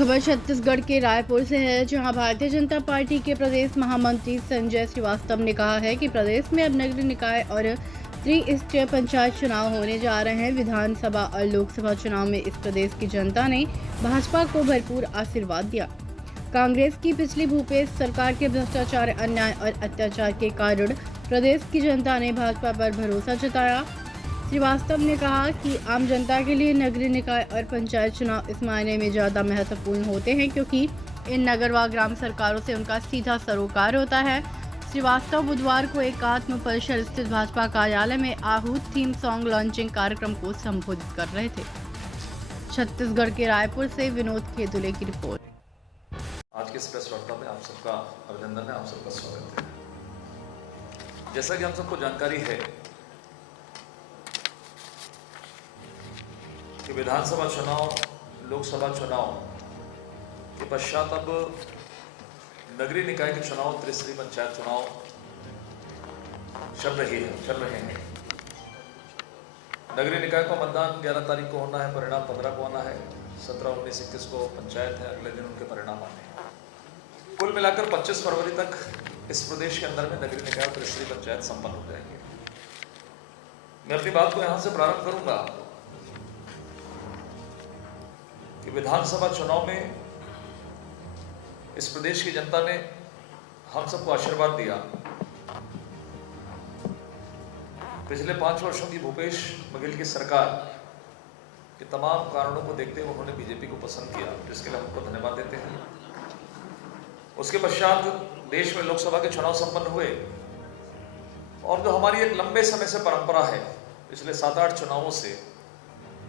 खबर छत्तीसगढ़ के रायपुर से है, जहां भारतीय जनता पार्टी के प्रदेश महामंत्री संजय श्रीवास्तव ने कहा है कि प्रदेश में अब नगरीय निकाय और त्रिस्तरीय पंचायत चुनाव होने जा रहे हैं। विधानसभा और लोकसभा चुनाव में इस प्रदेश की जनता ने भाजपा को भरपूर आशीर्वाद दिया। कांग्रेस की पिछली भूपेश सरकार के भ्रष्टाचार, अन्याय और अत्याचार के कारण प्रदेश की जनता ने भाजपा पर भरोसा जताया। श्रीवास्तव ने कहा कि आम जनता के लिए नगरीय निकाय और पंचायत चुनाव इस मायने में ज़्यादा महत्वपूर्ण होते हैं क्योंकि इन नगर व ग्राम सरकारों से उनका सीधा सरोकार होता है। श्रीवास्तव बुधवार को एकात्म परिसर स्थित भाजपा कार्यालय में आहूत थीम सॉन्ग लॉन्चिंग कार्यक्रम को संबोधित कर रहे थे। छत्तीसगढ़ के रायपुर से विनोद खेतुले की रिपोर्ट। आज के इस प्रेस वार्ता में आप सबका अभिनंदन है, आप सबका स्वागत है। जैसा कि हम सबको जानकारी है कि विधानसभा चुनाव, लोकसभा चुनाव के पश्चात अब नगरीय निकाय के चुनाव, त्रिस्तरीय पंचायत चुनाव चल रहे हैं। नगरीय निकाय का मतदान 11 तारीख को होना है, परिणाम 15 को आना है, 17, 19, 21 को पंचायत है, अगले दिन उनके परिणाम आने हैं। कुल मिलाकर 25 फरवरी तक इस प्रदेश के अंदर में नगरीय निकाय और त्रिस्तरीय पंचायत संपन्न हो जाएंगे। मैं अपनी बात को यहां से प्रारंभ करूंगा कि विधानसभा चुनाव में इस प्रदेश की जनता ने हम सबको आशीर्वाद दिया। पिछले 5 वर्षों की भूपेश बघेल की सरकार के तमाम कारणों को देखते हुए उन्होंने बीजेपी को पसंद किया, जिसके लिए हम उनको धन्यवाद देते हैं। उसके पश्चात देश में लोकसभा के चुनाव संपन्न हुए और जो हमारी एक लंबे समय से परंपरा है पिछले 7-8 चुनावों से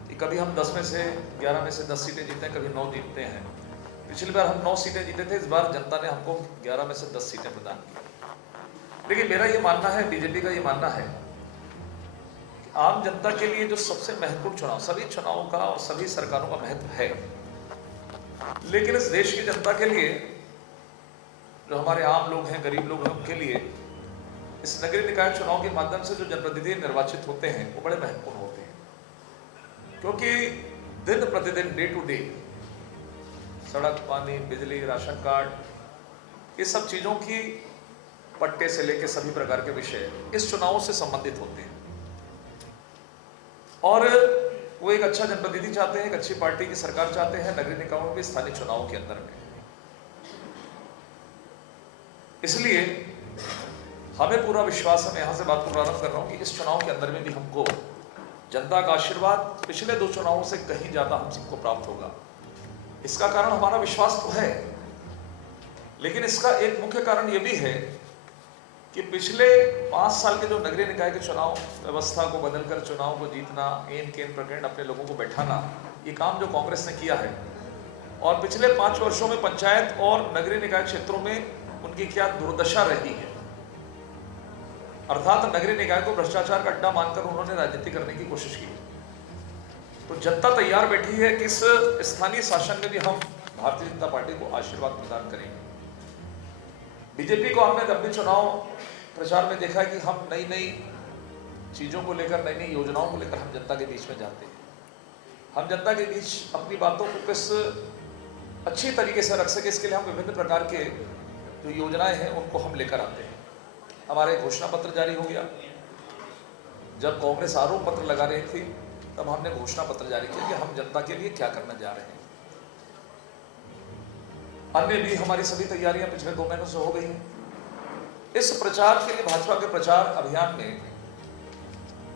कि कभी हम 10 में से 11 में से 10 सीटें जीते हैं, कभी 9 जीतते हैं। पिछली बार हम 9 सीटें जीते थे, इस बार जनता ने हमको 11 में से 10 सीटें प्रदान की। लेकिन मेरा ये मानना है, बीजेपी का ये मानना है कि आम जनता के लिए जो सबसे महत्वपूर्ण चुनाव, सभी चुनावों का और सभी सरकारों का महत्व है, लेकिन इस देश की जनता के लिए, जो हमारे आम लोग हैं, गरीब लोग हैं, उनके लिए इस नगरीय निकाय चुनाव के माध्यम से जो जनप्रतिनिधि निर्वाचित होते हैं वो बड़े महत्वपूर्ण होते हैं, क्योंकि दिन प्रतिदिन, डे टू डे, सड़क, पानी, बिजली, राशन कार्ड, ये सब चीजों की पट्टे से लेकर सभी प्रकार के विषय इस चुनावों से संबंधित होते हैं। और वो एक अच्छा जनप्रतिनिधि चाहते हैं, एक अच्छी पार्टी की सरकार चाहते हैं नगरीय निकायों में, स्थानीय चुनावों के अंदर में। इसलिए हमें पूरा विश्वास है, मैं यहां से बात को प्रारंभ कर रहा हूं कि इस चुनाव के अंदर में भी हमको जनता का आशीर्वाद पिछले 2 चुनावों से कहीं ज्यादा हम सबको प्राप्त होगा। इसका कारण हमारा विश्वास तो है, लेकिन इसका एक मुख्य कारण यह भी है कि पिछले 5 साल के जो नगरीय निकाय के चुनाव व्यवस्था को बदलकर चुनाव को जीतना, एन केन प्रकरण अपने लोगों को बैठाना, ये काम जो कांग्रेस ने किया है, और पिछले 5 वर्षों में पंचायत और नगरीय निकाय क्षेत्रों में उनकी क्या दुर्दशा रही है, अर्थात नगरीय निकाय को भ्रष्टाचार का अड्डा मानकर उन्होंने राजनीति करने की कोशिश की। तो जनता तैयार बैठी है कि इस स्थानीय शासन में भी हम भारतीय जनता पार्टी को आशीर्वाद प्रदान करेंगे। बीजेपी को हमने जब भी चुनाव प्रचार में देखा कि हम नई नई चीजों को लेकर, नई नई योजनाओं को लेकर हम जनता के बीच में जाते हैं। हम जनता के बीच अपनी बातों को किस अच्छी तरीके से रख सके, इसके लिए हम विभिन्न प्रकार के जो योजनाएं हैं उनको हम लेकर आते हैं। हमारे घोषणा पत्र जारी हो गया। जब कांग्रेस आरोप पत्र लगा रही थी, तब हमने घोषणा पत्र जारी किया कि हम जनता के लिए क्या करने जा रहे हैं। अन्य भी हमारी सभी तैयारियां पिछले 2 महीनों से हो गई हैं। इस प्रचार के लिए, भाजपा के प्रचार अभियान में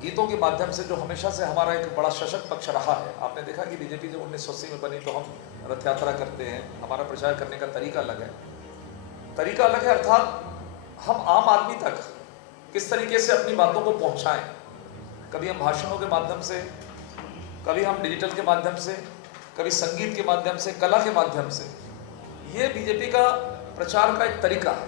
गीतों के माध्यम से, जो हमेशा से हमारा एक बड़ा सशक्त पक्ष रहा है, आपने देखा कि बीजेपी जब 1980 में बनी तो हम रथ यात्रा करते हैं। हमारा प्रचार करने का तरीका अलग है, अर्थात हम आम आदमी तक किस तरीके से अपनी बातों को पहुंचाएं। कभी हम भाषणों के माध्यम से, कभी हम डिजिटल के माध्यम से, कभी संगीत के माध्यम से, कला के माध्यम से। ये बीजेपी का प्रचार का एक तरीका है।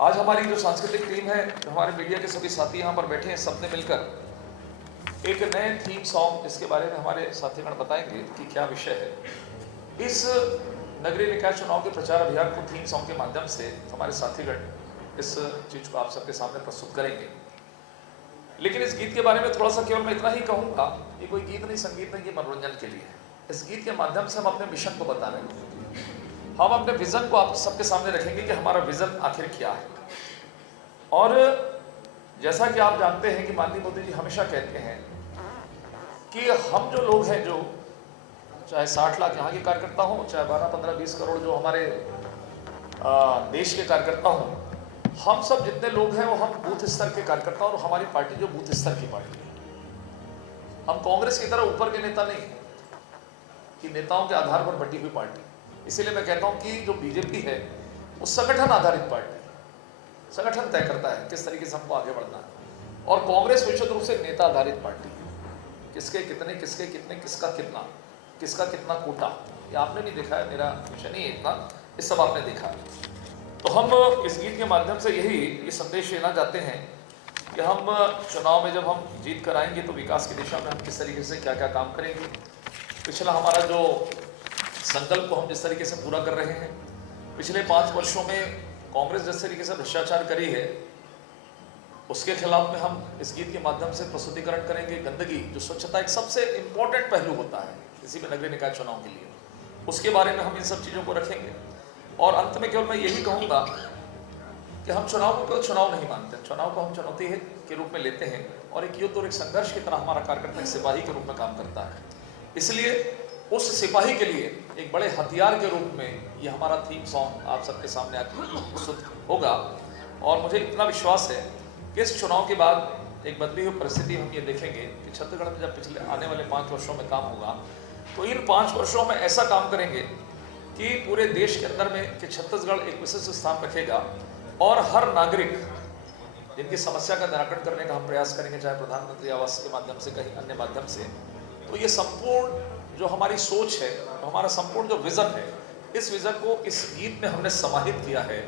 आज हमारी जो सांस्कृतिक टीम है, जो हमारे मीडिया के सभी साथी यहाँ पर बैठे हैं, सबने मिलकर एक नए थीम सॉन्ग, जिसके बारे में हमारे साथीगण बताएंगे कि क्या विषय है, इस नगरीय निकाय चुनाव के प्रचार अभियान को थीम सॉन्ग के माध्यम से हमारे साथीगण इस चीज को आप सबके सामने प्रस्तुत करेंगे। लेकिन इस गीत के बारे में थोड़ा सा केवल मैं इतना ही कहूंगा, ये कोई गीत नहीं, संगीत नहीं, ये मनोरंजन के लिए है। इस गीत के माध्यम से हम अपने मिशन को बता रहे हैं, हम अपने विजन को आप सबके सामने रखेंगे कि हमारा विजन आखिर क्या है। और जैसा कि आप जानते हैं कि माननीय मोदी जी हमेशा कहते हैं कि हम जो लोग हैं, जो चाहे 60 लाख यहाँ के कार्यकर्ता हों, चाहे 12, 15, 20 करोड़ जो हमारे देश के कार्यकर्ता हों, हम सब जितने लोग हैं वो हम बूथ स्तर के कार्यकर्ता, और हमारी पार्टी जो बूथ स्तर की पार्टी है। हम कांग्रेस की तरह ऊपर के नेता नहीं है कि नेताओं के आधार पर बटी हुई पार्टी। इसीलिए मैं कहता हूं कि जो बीजेपी है वो संगठन आधारित पार्टी है, संगठन तय करता है किस तरीके से हमको आगे बढ़ना है। और कांग्रेस विशुद्ध रूप से नेता आधारित पार्टी है, किसके कितने, किसके कितने, किसका कितना, किसका कितना कोटा, ये आपने नहीं देखा है, मेरा विषय नहीं है इतना, इस सब आपने देखा है। तो हम इस गीत के माध्यम से यही ये संदेश देना चाहते हैं कि हम चुनाव में जब हम जीत कर आएंगे तो विकास की दिशा में हम किस तरीके से क्या क्या काम करेंगे। पिछला हमारा जो संकल्प को हम जिस तरीके से पूरा कर रहे हैं, पिछले 5 वर्षों में कांग्रेस जिस तरीके से भ्रष्टाचार करी है उसके खिलाफ में हम इस गीत के माध्यम से प्रस्तुतिकरण करेंगे। गंदगी, जो स्वच्छता एक सबसे इम्पोर्टेंट पहलू होता है किसी भी नगरीय निकाय चुनाव के लिए, उसके बारे में हम इन सब चीज़ों को रखेंगे। और अंत में केवल मैं यही कहूँगा कि हम चुनाव को केवल चुनाव नहीं मानते, चुनाव को हम चुनौती के रूप में लेते हैं और एक युद्ध और एक संघर्ष की तरह हमारा कार्यकर्ता एक सिपाही के रूप में काम करता है। इसलिए उस सिपाही के लिए एक बड़े हथियार के रूप में ये हमारा थीम सॉन्ग आप सबके सामने आकर प्रस्तुत होगा। और मुझे इतना विश्वास है कि इस चुनाव के बाद एक बदली हुई परिस्थिति हम ये देखेंगे कि छत्तीसगढ़ में जब पिछले आने वाले 5 वर्षों में काम होगा तो इन 5 वर्षों में ऐसा काम करेंगे कि पूरे देश के अंदर में कि छत्तीसगढ़ एक विशिष्ट स्थान रखेगा और हर नागरिक जिनकी समस्या का निराकरण करने का हम प्रयास करेंगे, चाहे प्रधानमंत्री आवास के माध्यम से, कहीं अन्य माध्यम से। तो ये संपूर्ण जो हमारी सोच है, हमारा संपूर्ण जो विजन है, इस विजन को इस गीत में हमने समाहित किया है।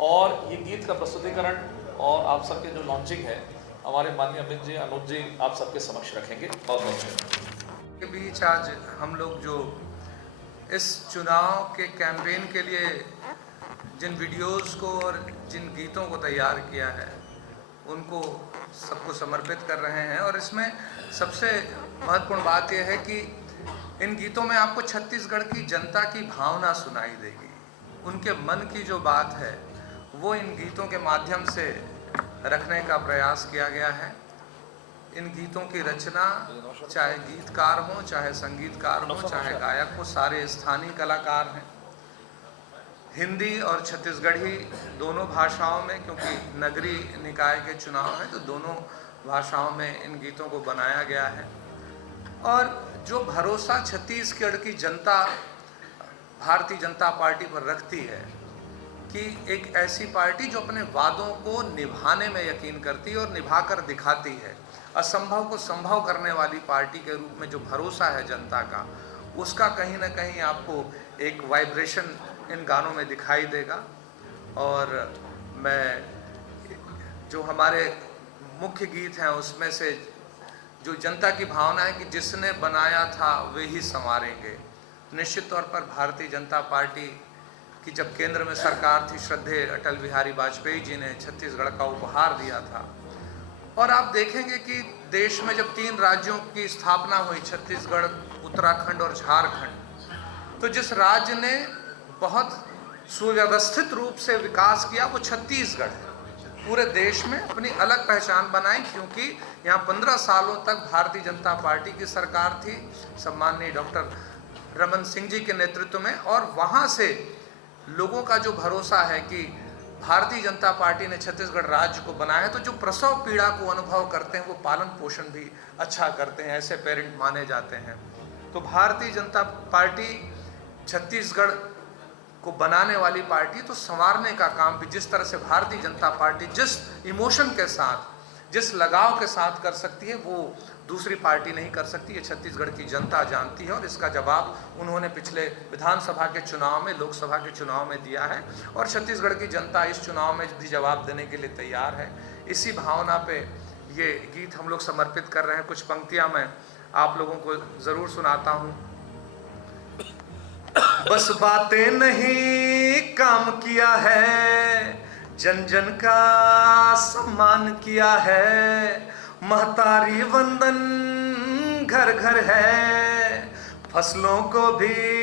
और ये गीत का प्रस्तुतिकरण और आप सबके जो लॉन्चिंग है हमारे माननीय अमित जी, अनुज जी आप सबके समक्ष रखेंगे। बहुत बहुत के बीच आज हम लोग जो इस चुनाव के कैंपेन के लिए जिन वीडियोस को और जिन गीतों को तैयार किया है उनको सबको समर्पित कर रहे हैं। और इसमें सबसे महत्वपूर्ण बात यह है कि इन गीतों में आपको छत्तीसगढ़ की जनता की भावना सुनाई देगी। उनके मन की जो बात है वो इन गीतों के माध्यम से रखने का प्रयास किया गया है। इन गीतों की रचना चाहे गीतकार हों, चाहे संगीतकार हों, चाहे गायक हो, सारे स्थानीय कलाकार हैं। हिंदी और छत्तीसगढ़ी दोनों भाषाओं में, क्योंकि नगरीय निकाय के चुनाव हैं तो दोनों भाषाओं में इन गीतों को बनाया गया है। और जो भरोसा छत्तीसगढ़ की जनता भारतीय जनता पार्टी पर रखती है कि एक ऐसी पार्टी जो अपने वादों को निभाने में यकीन करती है और निभाकर दिखाती है, असंभव को संभव करने वाली पार्टी के रूप में जो भरोसा है जनता का, उसका कहीं ना कहीं आपको एक वाइब्रेशन इन गानों में दिखाई देगा। और मैं जो हमारे मुख्य गीत हैं उसमें से जो जनता की भावना है कि जिसने बनाया था वे ही संवारेंगे, निश्चित तौर पर भारतीय जनता पार्टी की जब केंद्र में सरकार थी, श्रद्धेय अटल बिहारी वाजपेयी जी ने छत्तीसगढ़ का उपहार दिया था। और आप देखेंगे कि देश में जब 3 राज्यों की स्थापना हुई, छत्तीसगढ़, उत्तराखंड और झारखंड, तो जिस राज्य ने बहुत सुव्यवस्थित रूप से विकास किया वो छत्तीसगढ़ है। पूरे देश में अपनी अलग पहचान बनाई, क्योंकि यहाँ 15 सालों तक भारतीय जनता पार्टी की सरकार थी, सम्माननीय डॉक्टर रमन सिंह जी के नेतृत्व में। और वहाँ से लोगों का जो भरोसा है कि भारतीय जनता पार्टी ने छत्तीसगढ़ राज्य को बनाया है, तो जो प्रसव पीड़ा को अनुभव करते हैं वो पालन पोषण भी अच्छा करते हैं, ऐसे पेरेंट माने जाते हैं। तो भारतीय जनता पार्टी छत्तीसगढ़ को बनाने वाली पार्टी, तो संवारने का काम भी जिस तरह से भारतीय जनता पार्टी जिस इमोशन के साथ, जिस लगाव के साथ कर सकती है वो दूसरी पार्टी नहीं कर सकती। ये छत्तीसगढ़ की जनता जानती है और इसका जवाब उन्होंने पिछले विधानसभा के चुनाव में, लोकसभा के चुनाव में दिया है। और छत्तीसगढ़ की जनता इस चुनाव में भी जवाब देने के लिए तैयार है। इसी भावना पे ये गीत हम लोग समर्पित कर रहे हैं। कुछ पंक्तियां मैं आप लोगों को ज़रूर सुनाता हूँ। बस बातें नहीं काम किया है, जन जन का सम्मान किया है, महतारी वंदन घर घर है, फसलों को भी